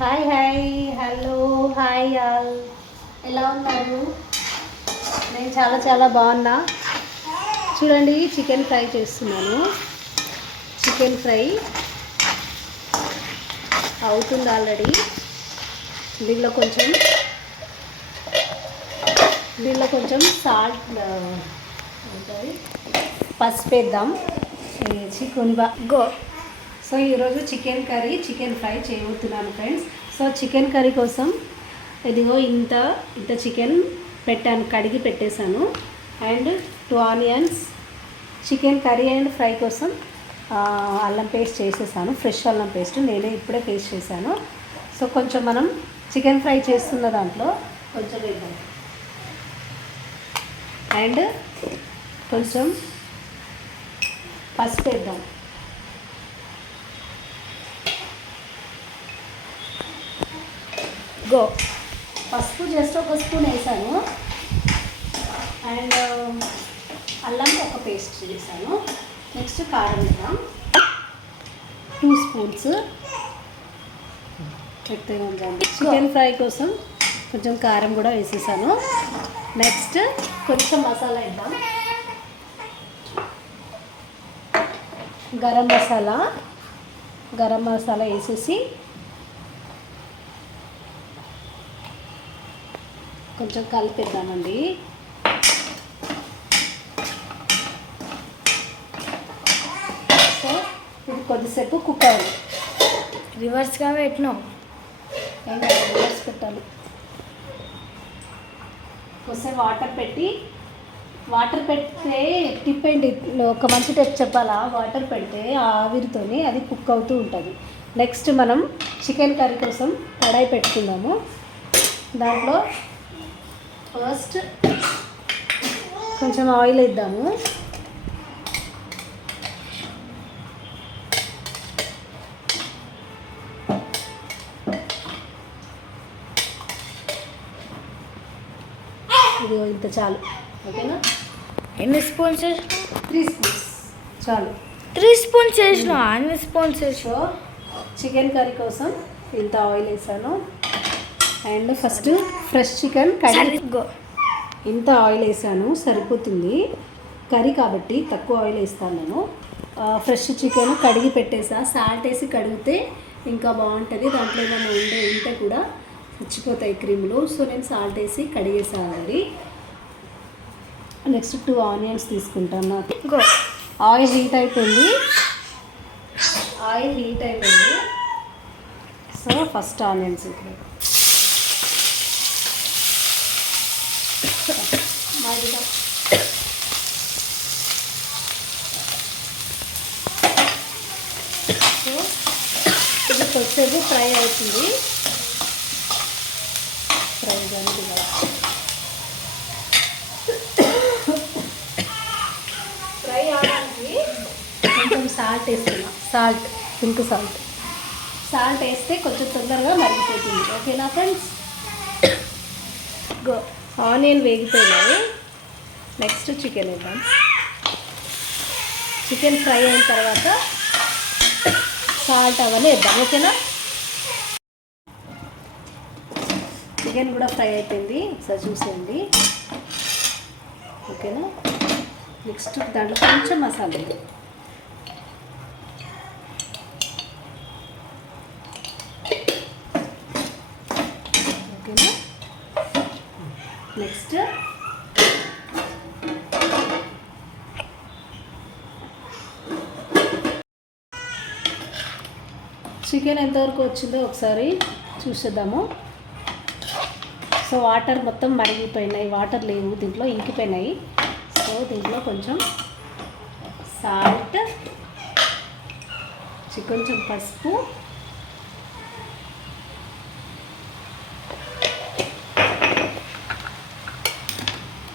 Hi hi hello hi all. ఎలా ఉన్నారు? నేను చాలా చాలా బాగున్నా. చూడండి, చికెన్ ఫ్రై చేస్తున్నాను. చికెన్ ఫ్రై అవుతుంది ఆల్రెడీ. దీనిలో కొంచెం సాల్ట్, పసుపు వేద్దాం. Chicken go. సో ఈరోజు చికెన్ కర్రీ, చికెన్ ఫ్రై చేయబోతున్నాను ఫ్రెండ్స్. సో చికెన్ కర్రీ కోసం ఇదిగో ఇంత చికెన్ పెట్టాను, కడిగి పెట్టేశాను. And 2 onions. Chicken curry and fry కోసం అల్లం పేస్ట్ చేసేసాను, ఫ్రెష్ అల్లం పేస్ట్ నేనే ఇప్పుడే పేస్ట్ చేశాను. సో కొంచెం మనం చికెన్ ఫ్రై చేస్తున్న దాంట్లో కొంచెం వేద్దాం. అండ్ కొంచెం పసుపు వేద్దాం. గో. పసుపు జస్ట్ ఒక స్పూన్ వేసాను. అండ్ అల్లం ఒక పేస్ట్ చేశాను. నెక్స్ట్ కారం వేద్దాం, 2 స్పూన్స్. చికెన్ ఫ్రై కోసం కొంచెం కారం కూడా వేసేసాను. నెక్స్ట్ కొంచెం మసాలా వేద్దాం. గరం మసాలా వేసేసి కొంచెం కలిపేద్దామండి. సో ఇది కొద్దిసేపు కుక్ అవ్వాలి. రివర్స్గా పెట్టినాం, రివర్స్ పెట్టాలి. కొంచెం వాటర్ పెడితే టిప్ అండి, ఒక మంచి టిప్ చెప్పాలా. వాటర్ పెడితే ఆవిరితోని అది కుక్ అవుతూ ఉంటుంది. నెక్స్ట్ మనం చికెన్ కర్రీ కోసం కడాయి పెట్టుకుందాము. దాంట్లో ఫస్ట్ కొంచెం ఆయిల్ వేద్దాము. ఇది ఇంత చాలు, ఓకేనా? ఎన్ని స్పూన్స్? 3 స్పూన్స్ చాలు. 3 స్పూన్స్ వేసిన, అన్ని స్పూన్స్ వేసిన. చికెన్ కర్రీ కోసం ఇంత ఆయిల్ వేసాను. అండ్ ఫస్ట్ ఫ్రెష్ చికెన్ కడిగి ఇంత ఆయిల్ వేసాను, సరిపోతుంది. కర్రీ కాబట్టి తక్కువ ఆయిల్ వేస్తాను నేను. ఫ్రెష్ చికెన్ కడిగి పెట్టేసా. సాల్ట్ వేసి కడిగితే ఇంకా బాగుంటుంది. దాంట్లో ఏమైనా ఉంటే కూడా చచ్చిపోతాయి క్రీములు. సో నేను సాల్ట్ వేసి కడిగేసాను ఆల్రెడీ. నెక్స్ట్ 2 ఆనియన్స్ తీసుకుంటాను. ఆయిల్ హీట్ అయిపోయింది. సో ఫస్ట్ ఆనియన్స్ ఇక్కడ సో ఇది కొద్దిసేపు ఫ్రై అవుతుంది. ఫ్రై అవడానికి కొంచెం సాల్ట్ వేస్తున్నా. పింక్ సాల్ట్ వేస్తే కొంచెం తొందరగా మరిగిపోతుంది. ఓకేనా ఫ్రెండ్స్? గో. ఆనియన్ వేగిపోయినాయి. నెక్స్ట్ చికెన్ వేద్దాం. చికెన్ ఫ్రై అయిన తర్వాత సాల్ట్ అవన్నీ వేద్దాం. ఓకేనా? చికెన్ కూడా ఫ్రై అయిపోయింది, ఒకసారి చూసేయండి. ఓకేనా? నెక్స్ట్ దాంట్లో కొంచెం మసాలా వేద్దాం. ఓకేనా? నెక్స్ట్ చికెన్ ఎంతవరకు వచ్చిందో ఒకసారి చూసేద్దాము. సో వాటర్ మొత్తం మరిగిపోయినాయి, వాటర్ లేవు దీంట్లో, ఇంకిపోయినాయి. సో దీంట్లో కొంచెం సాల్ట్, కొంచెం పసుపు,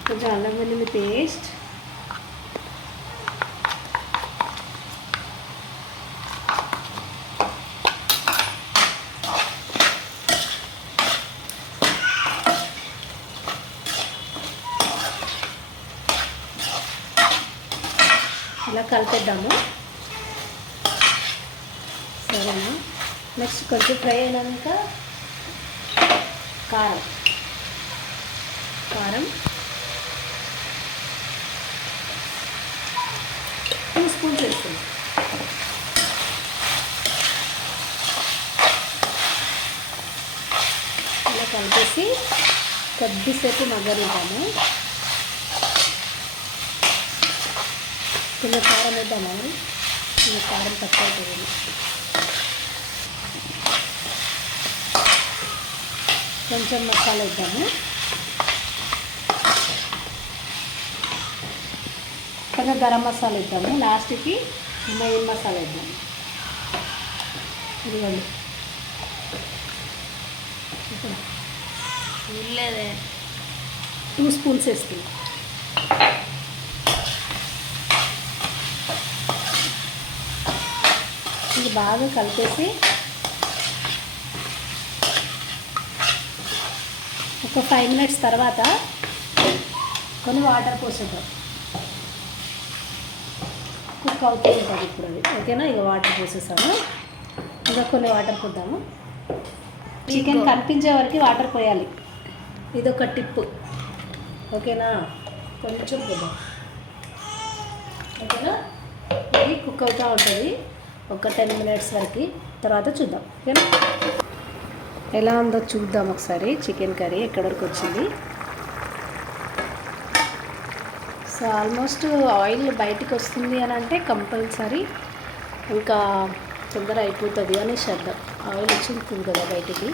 కొంచెం అల్లం వెల్లుల్లి పేస్ట్, ఇలా కలిపేద్దాము. సరేనా? నెక్స్ట్ కొంచెం ఫ్రై అయినాక కారం కారం 2 స్పూన్స్ వేస్తుంది. ఇలా కలిపేసి కొద్దిసేపు మగ్గనిద్దాము. కొంచెం కారం వేద్దాము. కొంచెం కారం తక్కువ అవుతుంది. కొంచెం మసాలా వేద్దాము. కొంచెం గరం మసాలా వేద్దాము. లాస్ట్కి మెయిన్ మసాలా వేద్దాము. ఇదిగోండి. లేదే 2 స్పూన్స్ వేస్తుంది. ఇది బాగా కలిపేసి ఒక 5 మినిట్స్ తర్వాత కొన్ని వాటర్ పోసేద్దాం. కుక్ అవుతూ ఉంటుంది ఇప్పుడు అది. ఓకేనా? ఇక వాటర్ పోసేసాము. ఇంకా కొన్ని వాటర్ పోద్దాము. చికెన్ కనిపించే వరకు వాటర్ పోయాలి. ఇది ఒక టిప్. ఓకేనా? కొంచెం పోద్దాం. ఓకేనా? ఇది కుక్ అవుతూ ఉంటుంది ఒక 10 మినిట్స్ వరకు. తర్వాత చూద్దాం. ఓకేనా? ఎలా ఉందో చూద్దాం ఒకసారి. చికెన్ కర్రీ ఎక్కడి వరకు వచ్చింది. సో ఆల్మోస్ట్ ఆయిల్ బయటికి వస్తుంది అని అంటే కంపల్సరీ ఇంకా తొందర అయిపోతుంది అని శ్రద్ధ. ఆయిల్ వచ్చింది కదా బయటికి.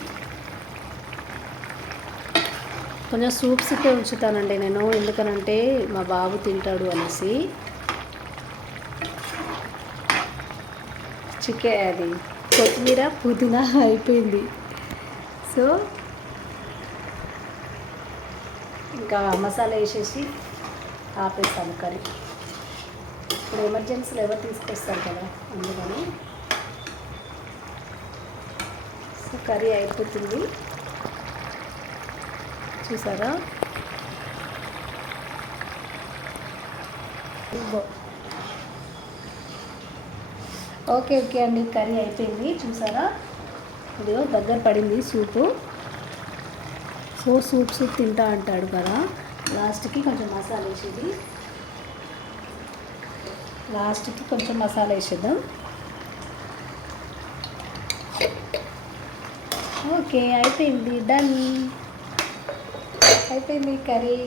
కొంచెం సూప్స్ ఇట్టే ఉంచుతానండి నేను, ఎందుకనంటే మా బాబు తింటాడు అనేసి. చికెన్ అది కొత్తిమీర పుదీనా అయిపోయింది. సో ఇంకా మసాలా వేసేసి ఆపేస్తాను కర్రీ. ఇప్పుడు ఎమర్జెన్సీలో ఎవరు తీసుకొస్తారు కదా, అందుకని. సో కర్రీ అయిపోతుంది చూసారా. ఓకే అండి, కర్రీ అయిపోయింది చూసారా. ఇదిగో దగ్గర పడింది సూపు. సో సూప్ తింటా అంటాడు కదా. లాస్ట్కి కొంచెం మసాలా వేసేది. లాస్ట్కి కొంచెం మసాలా వేసేద్దాం. ఓకే అయిపోయింది, డన్ అయిపోయింది కర్రీ.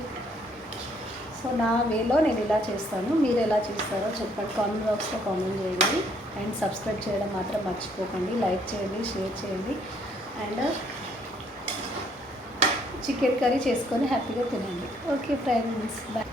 సో నా వేలో నేను ఇలా చేస్తాను. మీరు ఎలా చేస్తారో చెప్పండి, కామెంట్ బాక్స్లో కామెంట్ చేయండి. అండ్ సబ్స్క్రైబ్ చేయడం మాత్రం మర్చిపోకండి. లైక్ చేయండి, షేర్ చేయండి. అండ్ చికెన్ కర్రీ చేసుకొని హ్యాపీగా తినండి. Okay friends, bye.